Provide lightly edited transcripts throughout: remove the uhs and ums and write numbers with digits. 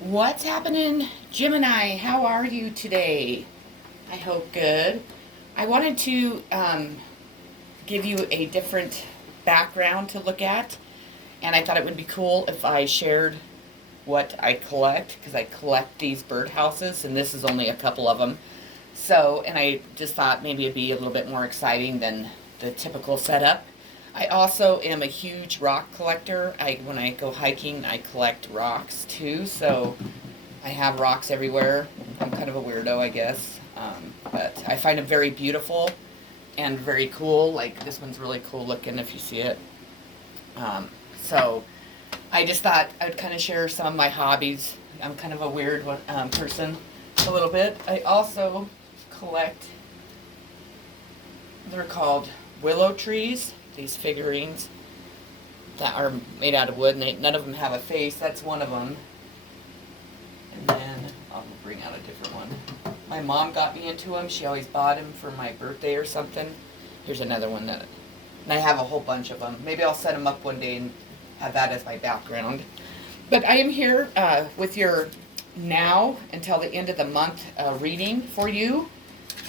What's happening, Gemini? How are you today? I hope good. I wanted to give you a different background to look at, and I thought it would be cool if I shared what I collect, because I collect these birdhouses, and this is only a couple of them. So, and I just thought maybe it'd be a little bit more exciting than the typical setup. I also am a huge rock collector. When I go hiking, I collect rocks too, so I have rocks everywhere. I'm kind of a weirdo, I guess, but I find them very beautiful and very cool. Like this one's really cool looking if you see it. So I just thought I'd kind of share some of my hobbies. I'm kind of a weird person a little bit. I also collect, they're called willow trees, these figurines that are made out of wood, and none of them have a face. That's one of them. And then I'll bring out a different one. My mom got me into them. She always bought them for my birthday or something. Here's another one and I have a whole bunch of them. Maybe I'll set them up one day and have that as my background. But I am here with your now until the end of the month reading for you.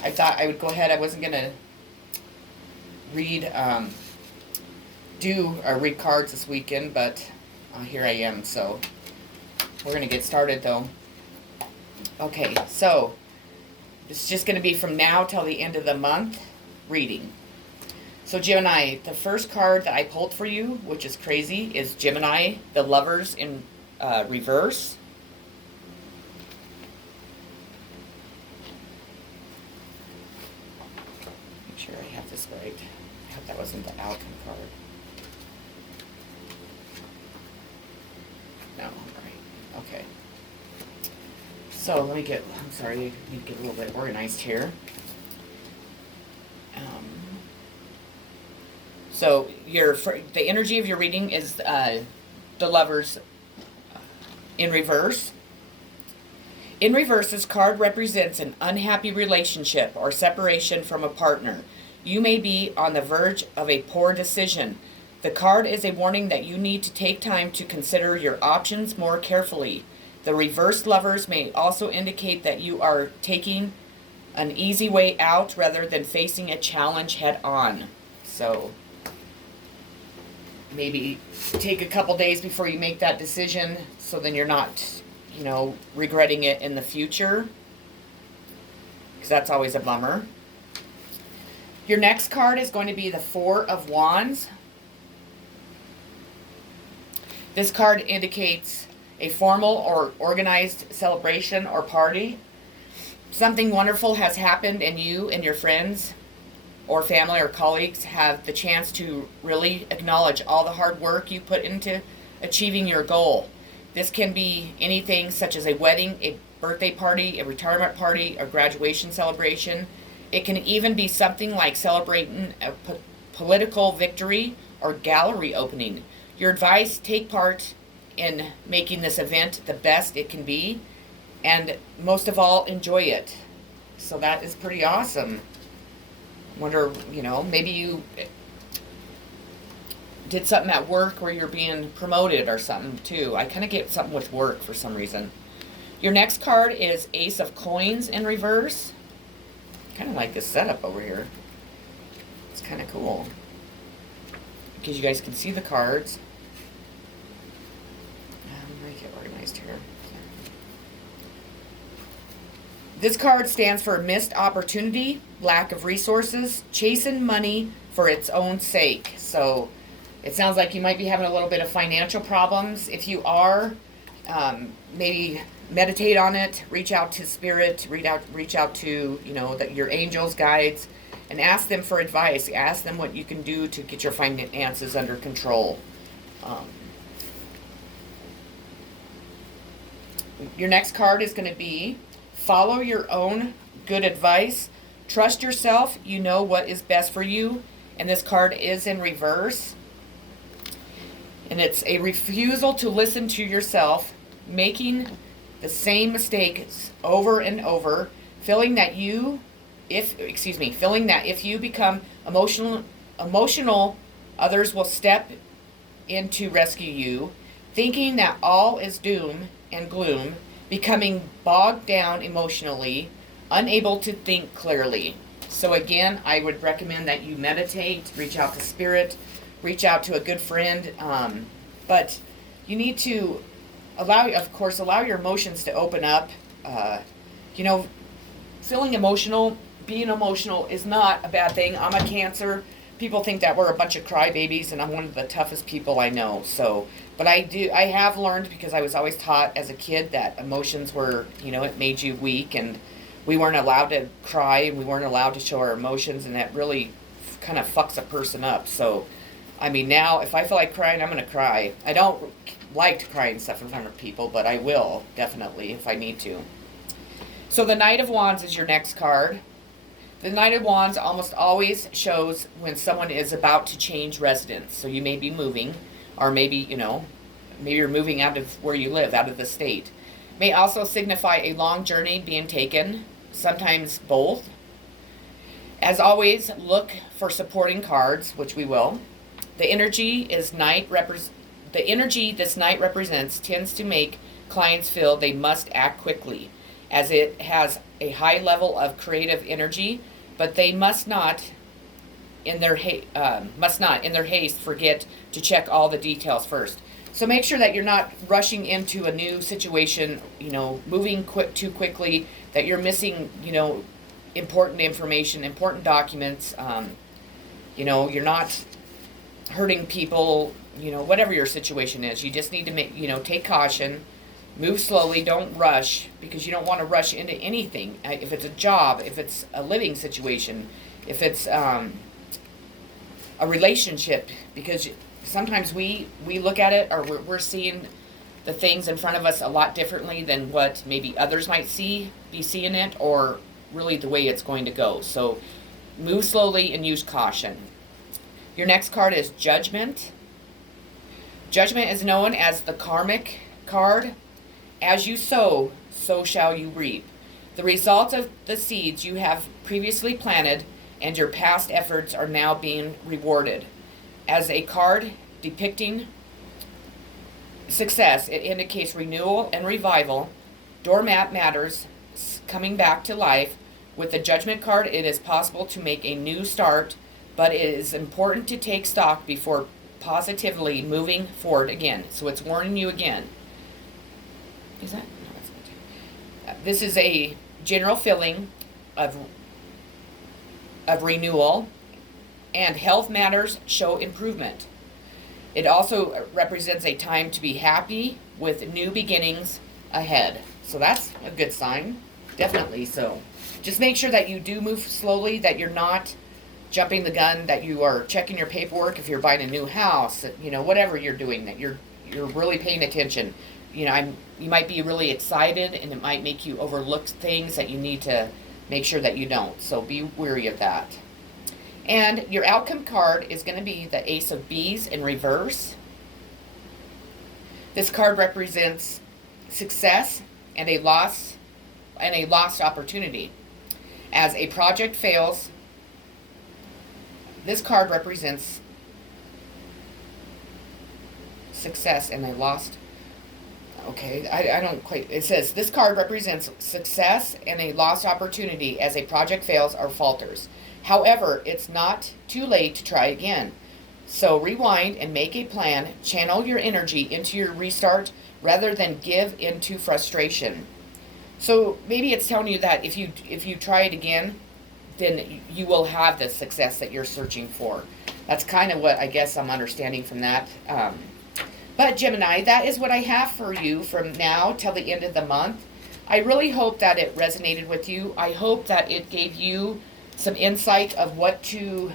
I thought I would go ahead. I wasn't gonna read read cards this weekend, but here I am. So we're gonna get started though. Okay, so it's just gonna be from now till the end of the month reading. So Gemini, the first card that I pulled for you, which is crazy, is Gemini, the Lovers in reverse. Make sure I have this right. I hope that wasn't the outcome card. No, right. Okay. So let me get, I'm sorry, I need to get a little bit organized here. So the energy of your reading is the Lovers in reverse. In reverse, this card represents an unhappy relationship or separation from a partner. You may be on the verge of a poor decision. The card is a warning that you need to take time to consider your options more carefully. The reversed Lovers may also indicate that you are taking an easy way out rather than facing a challenge head on. So maybe take a couple days before you make that decision, so then you're not, regretting it in the future, because that's always a bummer. Your next card is going to be the Four of Wands. This card indicates a formal or organized celebration or party. Something wonderful has happened, and you and your friends or family or colleagues have the chance to really acknowledge all the hard work you put into achieving your goal. This can be anything such as a wedding, a birthday party, a retirement party, a graduation celebration. It can even be something like celebrating a political victory or gallery opening. Your advice: take part in making this event the best it can be, and most of all, enjoy it. So that is pretty awesome. Wonder, maybe you did something at work where you're being promoted or something too. I kind of get something with work for some reason. Your next card is Ace of Coins in reverse. Kind of like this setup over here. It's kind of cool because you guys can see the cards. Let me get organized here. This card stands for missed opportunity, lack of resources, chasing money for its own sake. So it sounds like you might be having a little bit of financial problems. If you are, maybe meditate on it, reach out to spirit, reach out to, your angels, guides, and ask them for advice. Ask them what you can do to get your finances under control. Your next card is going to be follow your own good advice. Trust yourself. You know what is best for you. And this card is in reverse. And it's a refusal to listen to yourself, making the same mistakes over and over, feeling that if you become emotional, others will step in to rescue you. thinking that all is doom and gloom, becoming bogged down emotionally, unable to think clearly. So again, I would recommend that you meditate, reach out to spirit, reach out to a good friend, but you need to allow your emotions to open up. You know, feeling emotional, being emotional is not a bad thing. I'm a Cancer. People think that we're a bunch of crybabies, and I'm one of the toughest people I know. So, but I have learned, because I was always taught as a kid that emotions were, it made you weak, and we weren't allowed to cry, and we weren't allowed to show our emotions, and that really kind of fucks a person up. So, I mean, now if I feel like crying, I'm going to cry. I don't like to cry and stuff in front of people, but I will, definitely, if I need to. So the Knight of Wands is your next card. The Knight of Wands almost always shows when someone is about to change residence. So you may be moving, or maybe, maybe you're moving out of where you live, out of the state. May also signify a long journey being taken, sometimes both. As always, look for supporting cards, which we will. The energy this Knight represents tends to make clients feel they must act quickly, as it has a high level of creative energy, but they must not in their haste forget to check all the details first. So make sure that you're not rushing into a new situation, moving too quickly, that you're missing, important information, important documents. You're not hurting people, whatever your situation is. You just need to take caution. Move slowly, don't rush, because you don't want to rush into anything. If it's a job, if it's a living situation, if it's a relationship, because sometimes we look at it, or we're seeing the things in front of us a lot differently than what maybe others might be seeing it, or really the way it's going to go. So move slowly and use caution. Your next card is Judgment. Judgment is known as the karmic card. As you sow, so shall you reap. The result of the seeds you have previously planted and your past efforts are now being rewarded. As a card depicting success, it indicates renewal and revival, doormat matters, coming back to life. With the Judgment card, it is possible to make a new start, but it is important to take stock before positively moving forward again. So it's warning you again. Is that? No, that's not. This is a general feeling of renewal, and health matters show improvement. It also represents a time to be happy with new beginnings ahead. So that's a good sign, definitely. So just make sure that you do move slowly, that you're not jumping the gun, that you are checking your paperwork if you're buying a new house, whatever you're doing, that you're really paying attention. You might be really excited, and it might make you overlook things that you need to make sure that you don't. So be wary of that. And your outcome card is going to be the Ace of Bees in reverse. This card represents success and a lost opportunity. As a project fails, this card represents success and a lost. Okay, I don't quite. It says this card represents success and a lost opportunity as a project fails or falters. However, it's not too late to try again. So rewind and make a plan. Channel your energy into your restart rather than give into frustration. So maybe it's telling you that if you try it again, then you will have the success that you're searching for. That's kind of what I guess I'm understanding from that. But Gemini, that is what I have for you from now till the end of the month. I really hope that it resonated with you. I hope that it gave you some insight of what to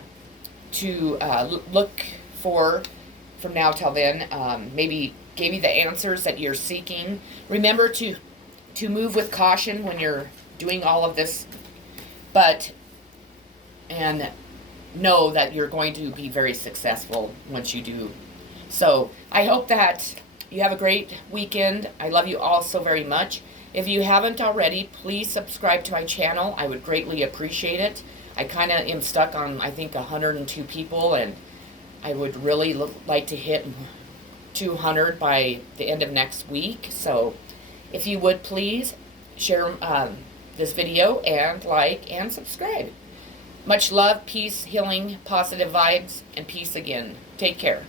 look for from now till then. Maybe gave you the answers that you're seeking. Remember to move with caution when you're doing all of this, and know that you're going to be very successful once you do. So I hope that you have a great weekend. I love you all so very much. If you haven't already, please subscribe to my channel. I would greatly appreciate it. I kind of am stuck on, I think, 102 people, and I would really like to hit 200 by the end of next week. So if you would please share this video and like and subscribe. Much love, peace, healing, positive vibes, and peace again. Take care.